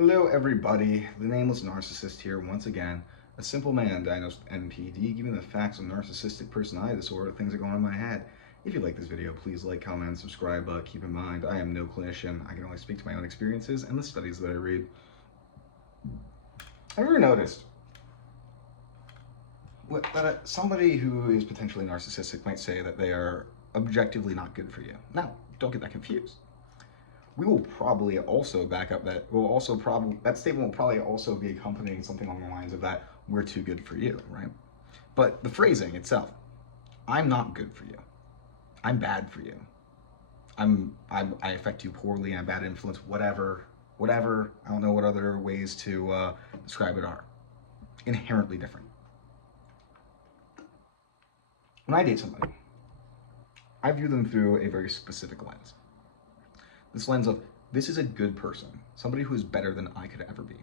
Hello everybody, the Nameless Narcissist here once again. A simple man diagnosed with NPD, giving the facts of narcissistic personality disorder, things that go on in my head. If you like this video, please like, comment, and subscribe. Keep in mind, I am no clinician. I can only speak to my own experiences and the studies that I read. Have you ever noticed that somebody who is potentially narcissistic might say that they are objectively not good for you? Now, don't get that confused. We will probably also back up that that statement will probably also be accompanying something along the lines of that we're too good for you, right? But the phrasing itself, I'm not good for you. I'm bad for you. I affect you poorly. I'm a bad influence. Whatever. I don't know what other ways to describe it are. Inherently different. When I date somebody, I view them through a very specific lens. This lens of, this is a good person, somebody who is better than I could ever be.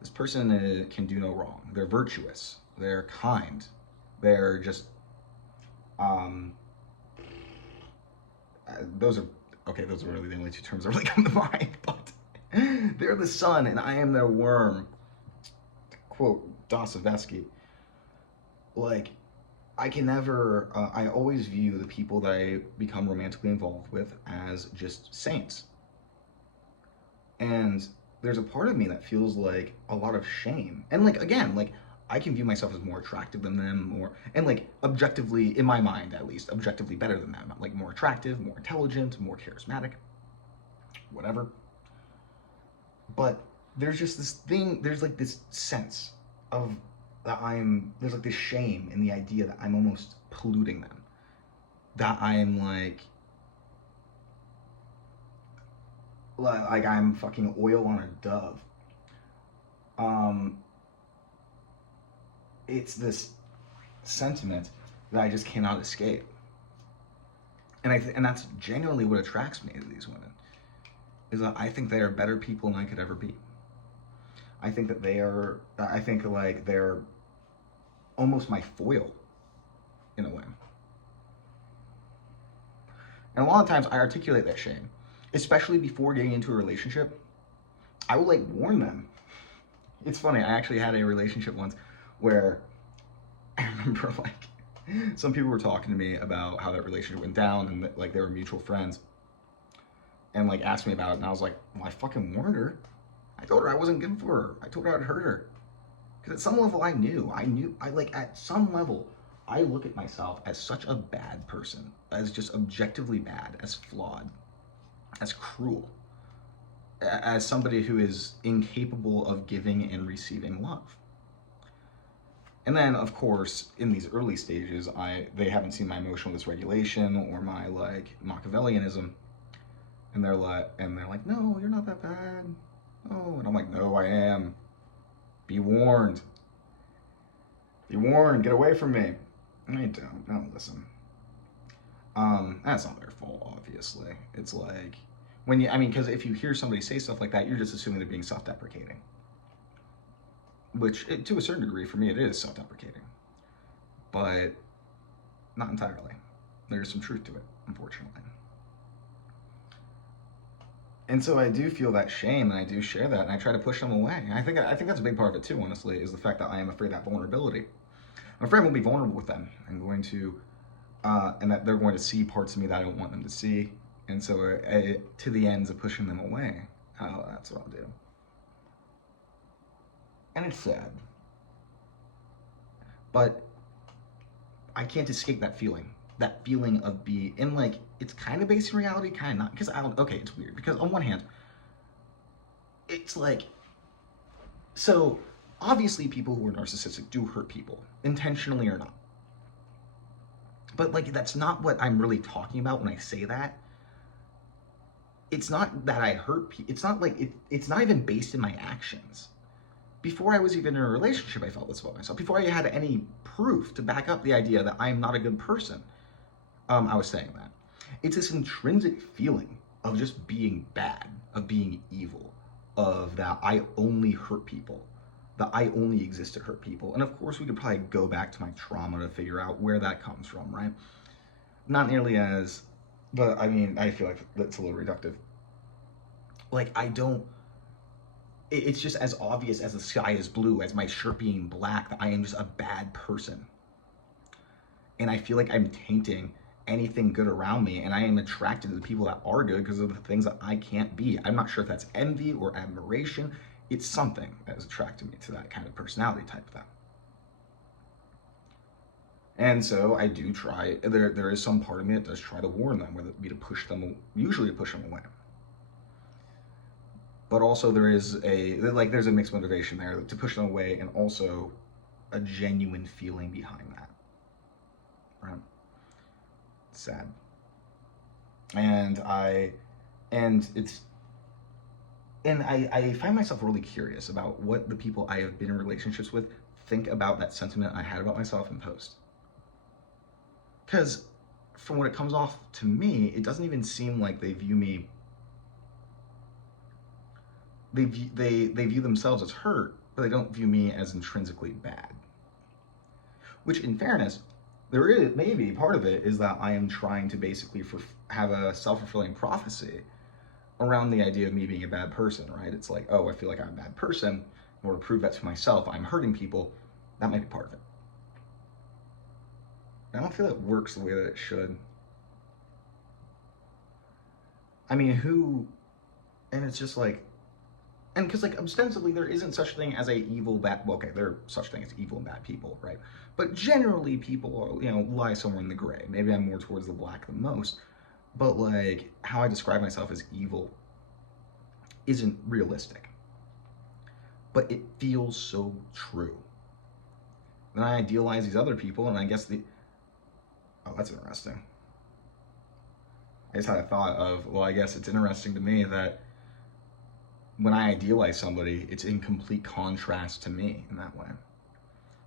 This person can do no wrong. They're virtuous. They're kind. They're just, those are really the only two terms that really come to mind, but they're the sun and I am their worm. To quote Dostoevsky, like, I can never, I always view the people that I become romantically involved with as just saints. And there's a part of me that feels like a lot of shame. And like, again, like, I can view myself as more attractive than them, and like, objectively, in my mind at least, objectively better than them. Like, more attractive, more intelligent, more charismatic, whatever. But there's just this thing, there's like this sense of that there's like this shame in the idea that I'm almost polluting them. That I'm like I'm fucking oil on a dove. It's this sentiment that I just cannot escape. And that's genuinely what attracts me to these women. Is that I think they are better people than I could ever be. I think that they're almost my foil, in a way. And a lot of times I articulate that shame, especially before getting into a relationship. I will like warn them. It's funny, I actually had a relationship once where I remember like some people were talking to me about how that relationship went down and like they were mutual friends and like asked me about it, and I was like, well, I fucking warned her. I told her I wasn't good for her. I told her I'd hurt her. Because at some level at some level, I look at myself as such a bad person, as just objectively bad, as flawed, as cruel, as somebody who is incapable of giving and receiving love. And then, of course, in these early stages, they haven't seen my emotional dysregulation or my like Machiavellianism, and they're like, no, you're not that bad. Oh, and I'm like, no, I am. Be warned. Be warned. Get away from me. And I don't listen. That's not their fault, obviously. It's like, because if you hear somebody say stuff like that, you're just assuming they're being self-deprecating. Which, to a certain degree, for me, it is self-deprecating. But not entirely. There's some truth to it, unfortunately. And so I do feel that shame, and I do share that, and I try to push them away. And I think that's a big part of it too, honestly, is the fact that I am afraid of that vulnerability. I'm afraid I won't be vulnerable with them. I'm going to, and that they're going to see parts of me that I don't want them to see. And so to the ends of pushing them away, that's what I'll do. And it's sad. But I can't escape that feeling. That feeling of being, and like, it's kind of based in reality, kind of not, because it's weird, because on one hand, it's like, so obviously people who are narcissistic do hurt people, intentionally or not. But like, that's not what I'm really talking about when I say that. It's not that I hurt people, it's not like, it's not even based in my actions. Before I was even in a relationship, I felt this about myself. Before I had any proof to back up the idea that I'm not a good person, I was saying that. It's this intrinsic feeling of just being bad, of being evil, of that I only hurt people, that I only exist to hurt people. And of course, we could probably go back to my trauma to figure out where that comes from, right? Not nearly as, but I mean, I feel like that's a little reductive. Like, I don't, it's just as obvious as the sky is blue, as my shirt being black, that I am just a bad person. And I feel like I'm tainting anything good around me, and I am attracted to the people that are good because of the things that I can't be. I'm not sure if that's envy or admiration. It's something that has attracted me to that kind of personality type thing. And so I do try, there is some part of me that does try to warn them, whether it be to push them, usually to push them away. But also there's a mixed motivation there to push them away, and also a genuine feeling behind that, right? It's sad. And I find myself really curious about what the people I have been in relationships with think about that sentiment I had about myself in post. Because from what it comes off to me, it doesn't even seem like they view me. They view themselves as hurt, but they don't view me as intrinsically bad. Which, in fairness, there is maybe part of it is that I am trying to basically have a self-fulfilling prophecy around the idea of me being a bad person, right? It's like, oh, I feel like I'm a bad person. In order to prove that to myself, I'm hurting people. That might be part of it. I don't feel it works the way that it should. I mean, and it's just like, and because like ostensibly there isn't such thing as a evil bad, well, okay, there are such things as evil and bad people, right? But generally people are, lie somewhere in the gray. Maybe I'm more towards the black than most, but like how I describe myself as evil isn't realistic. But it feels so true. Then I idealize these other people, and I guess oh, that's interesting. I just had a thought of, well, I guess it's interesting to me that when I idealize somebody, it's in complete contrast to me in that way.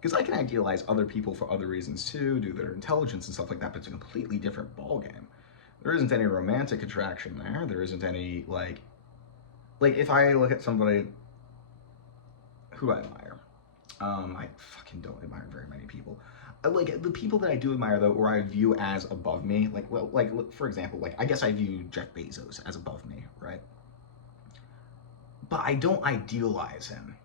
Because I can idealize other people for other reasons too, due to their intelligence and stuff like that, but it's a completely different ballgame. There isn't any romantic attraction there. There isn't any, like if I look at somebody who I admire, I fucking don't admire very many people. Like the people that I do admire though, or I view as above me, like for example, like I guess I view Jeff Bezos as above me, right? But I don't idealize him.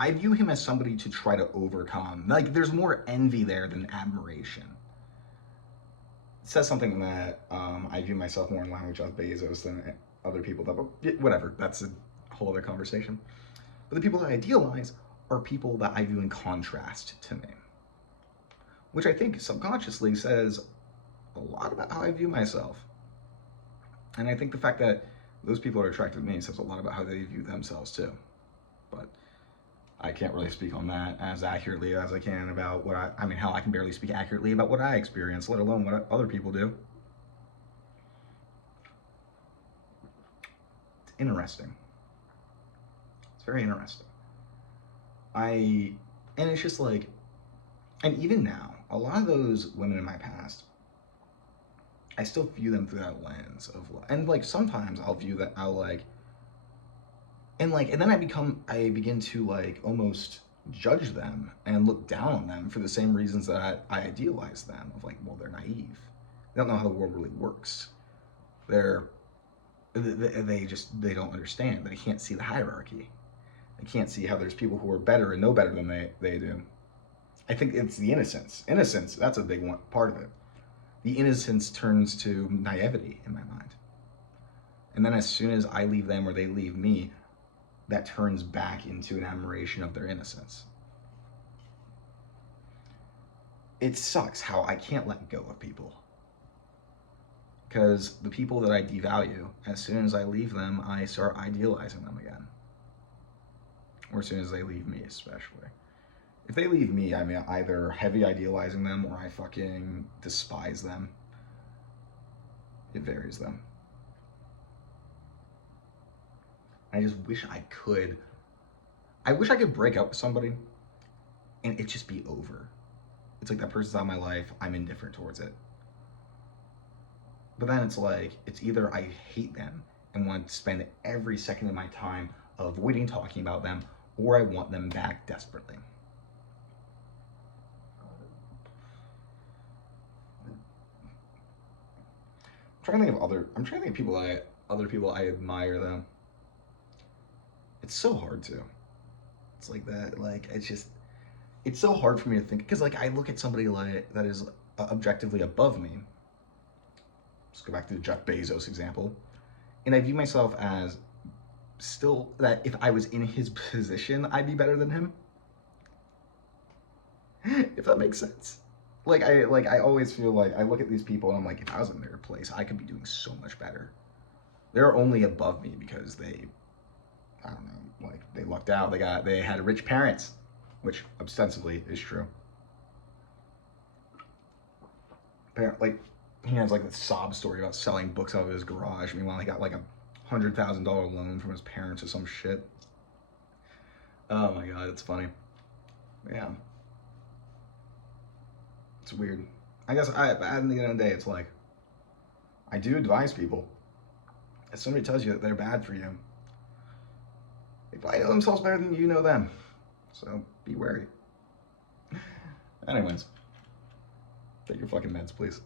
I view him as somebody to try to overcome. Like there's more envy there than admiration. It says something that I view myself more in line with Jeff Bezos than other people. But whatever, that's a whole other conversation. But the people that I idealize are people that I view in contrast to me, which I think subconsciously says a lot about how I view myself. And I think the fact that those people are attracted to me says a lot about how they view themselves too. But I can't really speak on that as accurately as I can about what I mean, hell, I can barely speak accurately about what I experience, let alone what other people do. It's interesting. It's very interesting. And it's just like, and even now, a lot of those women in my past, I still view them through that lens of, and like sometimes I'll view that, and then I begin to like almost judge them and look down on them for the same reasons that I idealize them, of like, well, they're naive. They don't know how the world really works. They don't understand. They can't see the hierarchy. They can't see how there's people who are better and know better than they do. I think it's the innocence. Innocence, that's a big part of it. The innocence turns to naivety in my mind. And then as soon as I leave them or they leave me, that turns back into an admiration of their innocence. It sucks how I can't let go of people. Because the people that I devalue, as soon as I leave them, I start idealizing them again. Or as soon as they leave me, especially. If they leave me, I mean, either heavy idealizing them or I fucking despise them. It varies though. I just wish I could break up with somebody and it just be over. It's like that person's out of my life, I'm indifferent towards it. But then it's like, it's either I hate them and want to spend every second of my time avoiding talking about them, or I want them back desperately. I'm trying to think of other people I admire though. It's so hard to. It's like that. Like it's so hard for me to think because like I look at somebody like that is objectively above me. Let's go back to the Jeff Bezos example, and I view myself as still that if I was in his position, I'd be better than him. If that makes sense. I always feel like I look at these people and I'm like, if I was in their place, I could be doing so much better. They're only above me because they, I don't know, like they lucked out. They had rich parents, which ostensibly is true. Like he has like this sob story about selling books out of his garage. Meanwhile, he got like $100,000 loan from his parents or some shit. Oh my god, it's funny. Yeah. It's weird. I guess at the end of the day, it's like, I do advise people. If somebody tells you that they're bad for you, they probably know themselves better than you know them. So be wary. Anyways, take your fucking meds, please.